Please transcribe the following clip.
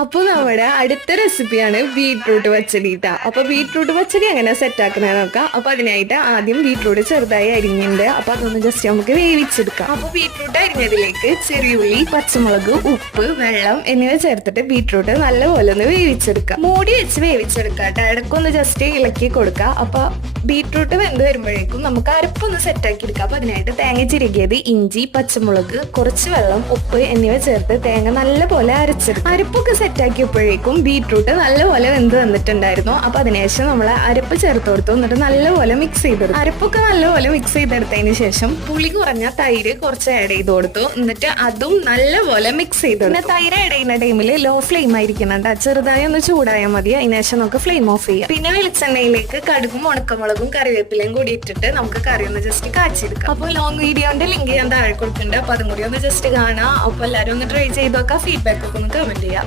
അപ്പൊ നമ്മുടെ അടുത്ത റെസിപ്പിയാണ് ബീട്രൂട്ട് പച്ചടി ട്ടാ. അപ്പൊ ബീട്രൂട്ട് പച്ചടി എങ്ങനെ സെറ്റ് ആക്കുന്നത് നോക്കാം. അപ്പൊ അതിനായിട്ട് ആദ്യം ബീട്രൂട്ട് ചെറുതായി അരിഞ്ഞിട്ടുണ്ട്. അപ്പൊ അതൊന്ന് ജസ്റ്റ് നമുക്ക് വേവിച്ചെടുക്കാം. അപ്പൊ ബീട്രൂട്ട് അരിഞ്ഞതിലേക്ക് ചെറിയുള്ളി, പച്ചമുളക്, ഉപ്പ്, വെള്ളം എന്നിവ ചേർത്തിട്ട് ബീട്രൂട്ട് നല്ലപോലെ ഒന്ന് വേവിച്ചെടുക്കാം. മൂടി വെച്ച് വേവിച്ചെടുക്കാം ട്ടോ. ഇടയ്ക്കൊന്ന് ജസ്റ്റ് ഇളക്കി കൊടുക്കുക. അപ്പൊ ബീട്രൂട്ട് വെന്ത് വരുമ്പോഴേക്കും നമുക്ക് അരപ്പൊന്ന് സെറ്റ് ആക്കി എടുക്കാം. അപ്പൊ അതിനായിട്ട് തേങ്ങ ചിരകിയത്, ഇഞ്ചി, പച്ചമുളക്, കുറച്ച് വെള്ളം, ഉപ്പ് എന്നിവ ചേർത്ത് തേങ്ങ നല്ലപോലെ അരച്ചെടുക്കും. അരപ്പൊക്കെ സെറ്റ് ആക്കിയപ്പോഴേക്കും ബീട്രൂട്ട് നല്ലപോലെ വെന്ത് വന്നിട്ടുണ്ടായിരുന്നു. അപ്പൊ അതിനുശേഷം നമ്മൾ അരപ്പ് ചേർത്ത് കൊടുത്തു. എന്നിട്ട് നല്ലപോലെ മിക്സ് ചെയ്തെടുത്തു. അരപ്പൊക്കെ നല്ലപോലെ മിക്സ് ചെയ്തെടുത്തതിന് ശേഷം പുളി കുറഞ്ഞ തൈര് കുറച്ച് ആഡ് ചെയ്ത് കൊടുത്തു. എന്നിട്ട് അതും നല്ലപോലെ മിക്സ് ചെയ്തു. പിന്നെ തൈര് ആഡ് ചെയ്യുന്ന ടൈമിൽ ലോ ഫ്ലെയിം ആയിരിക്കണം ട്ടോ. ചെറുതായി ഒന്ന് ചൂടായാൽ മതി. അതിനുശേഷം നമുക്ക് ഫ്ലെയിം ഓഫ് ചെയ്യാം. പിന്നെ വെളിച്ചെണ്ണയിലേക്ക് കടുകും ഉണക്കമുളകും കറിവേപ്പിലയും കൂടി ഇട്ടിട്ട് നമുക്ക് കറി ഒന്ന് ജസ്റ്റ് കാച്ചെടുക്കാം. അപ്പോൾ ലോങ് വീഡിയോന്റെ ലിങ്ക് ഞാൻ താഴെ കൊടുക്കുന്നുണ്ട്. അപ്പൊ അതും കൂടി ഒന്ന് ജസ്റ്റ് കാണാം. അപ്പൊ എല്ലാവരും ഒന്ന് ട്രൈ ചെയ്ത് നോക്കാം. ഫീഡ്ബാക്ക് ഒക്കെ ഒന്ന് കമന്റ് ചെയ്യാം.